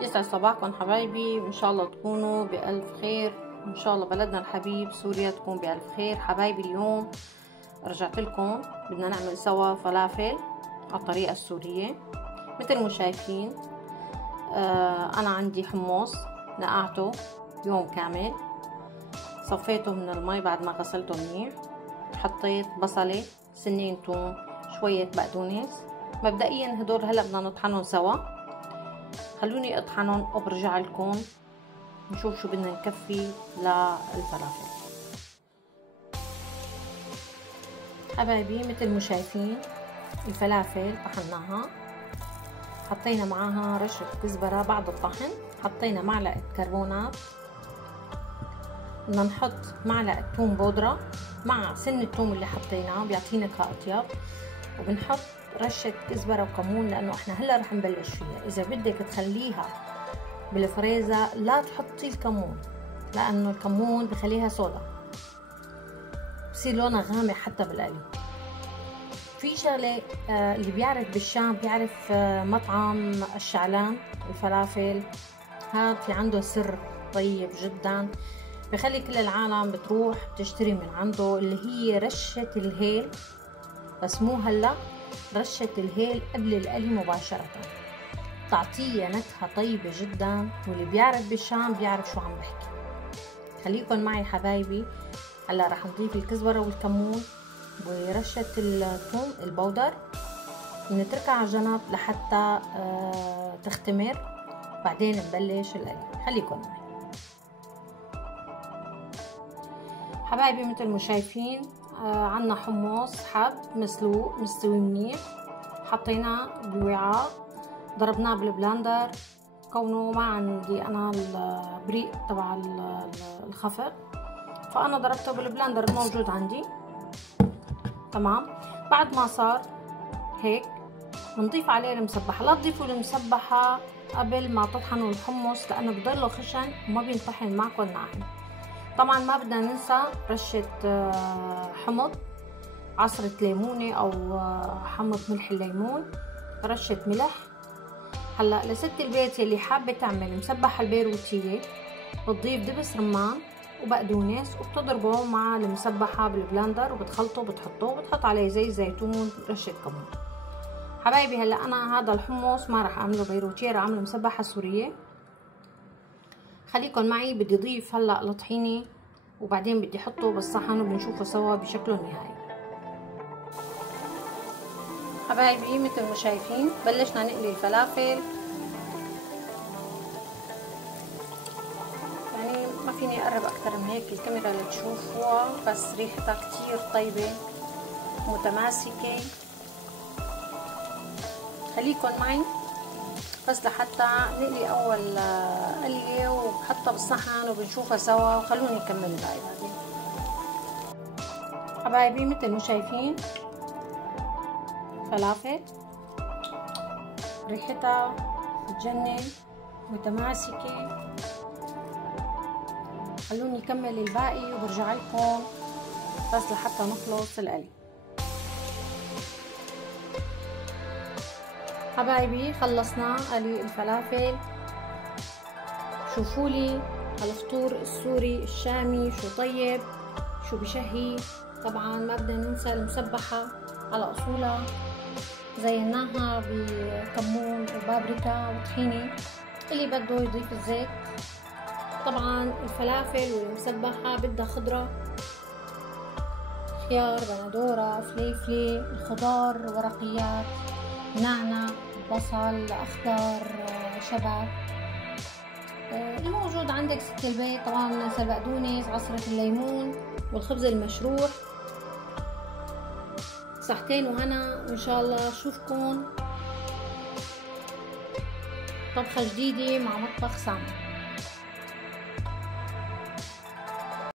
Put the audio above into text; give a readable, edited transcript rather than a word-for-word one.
يسعد صباحكم حبايبي، وان شاء الله تكونوا بألف خير. وان شاء الله بلدنا الحبيب سوريا تكون بألف خير. حبايبي اليوم رجعت لكم، بدنا نعمل سوا فلافل على الطريقة السورية. مثل ما شايفين انا عندي حمص نقعته يوم كامل، صفيته من المي بعد ما غسلته منيح. حطيت بصلة، سنين توم، شوية بقدونس. مبدئيا هدول هلا بدنا نطحنهم سوا. خلوني اطحنهم وبرجع لكم نشوف شو بدنا نكفي للفلافل. حبايبي مثل ما شايفين الفلافل طحناها، حطينا معاها رشة كزبرة. بعد الطحن حطينا معلقة كربونات، بدنا نحط معلقة توم بودرة مع سن التوم اللي حطيناه بيعطينا أطيب، وبنحط رشة كزبرة وكمون لأنه احنا هلا رح نبلش فيها. إذا بدك تخليها بالفريزة لا تحطي الكمون، لأنه الكمون بخليها صودا، بصير لونها غامق حتى بالقلي. في شغلة اللي بيعرف بالشام بيعرف مطعم الشعلان الفلافل، هذا في عنده سر طيب جدا بخلي كل العالم بتروح بتشتري من عنده، اللي هي رشة الهيل. بس مو هلا، رشة الهيل قبل القلي مباشرة، تعطيه نكهة طيبة جدا، واللي بيعرف بالشام بيعرف شو عم بحكي. خليكن معي حبايبي. هلا رح نضيف الكزبرة والكمون ورشة الثوم البودر، بنتركها على جنب لحتى تختمر، بعدين نبلش القلي. خليكن معي حبايبي. مثل ما شايفين عنا حمص حب مسلوق مستوي منيح، حطيناه بوعاء، ضربناه بالبلندر. كونه ما عندي انا البريق تبع الخفق، فانا ضربته بالبلندر الموجود عندي. تمام. بعد ما صار هيك بنضيف عليه المسبحه. لا تضيفوا المسبحه قبل ما تطحنوا الحمص لانه بضله خشن وما بينطحن معكم ناعم. طبعا ما بدنا ننسى رشة حمض، عصرة ليمونة او حمض ملح الليمون، رشة ملح. هلا لست البيت يلي حابة تعمل مسبحة البيروتية بتضيف دبس رمان وبقدونس وبتضربه مع المسبحة بالبلندر وبتخلطه وبتحطه وبتحط عليه زي زيتون رشة كمون. حبايبي هلا انا هذا الحمص ما راح اعمله بيروتية، راح اعمله مسبحة سورية. خليكن معي. بدي اضيف هلا الطحينة وبعدين بدي احطه بالصحن وبنشوفه سوا بشكله النهائي. حبايبي مثل ما شايفين بلشنا نقلي الفلافل، يعني ما فيني اقرب اكثر من هيك الكاميرا لتشوفوها، بس ريحتها كتير طيبة متماسكة. خليكن معي بس لحتى نقلي اول قلية وبحطها بالصحن وبنشوفها سوا، وخلوني نكمل الباقي بعدين. حبايبي مثل ما شايفين فلافل ريحتها بتجنن متماسكة. خلوني نكمل الباقي وبرجع لكم بس لحتى نخلص القلي. حبايبي خلصنا قلي الفلافل. شوفوا لي الفطور السوري الشامي شو طيب شو بشهي. طبعا ما بدنا ننسى المسبحة على اصولها، زيناها بكمون وبابريكا وطحينة. اللي بده يضيف الزيت. طبعا الفلافل والمسبحة بدها خضرة، خيار، بندورة، فليفلة، الخضار، ورقيات، نعناع، بصل اخضر، شبت، الموجود عندك ست البيت. طبعا ننسى البقدونس، عصرة الليمون، والخبز المشروح. صحتين وهنا، وان شاء الله اشوفكم طبخة جديدة مع مطبخ سامي.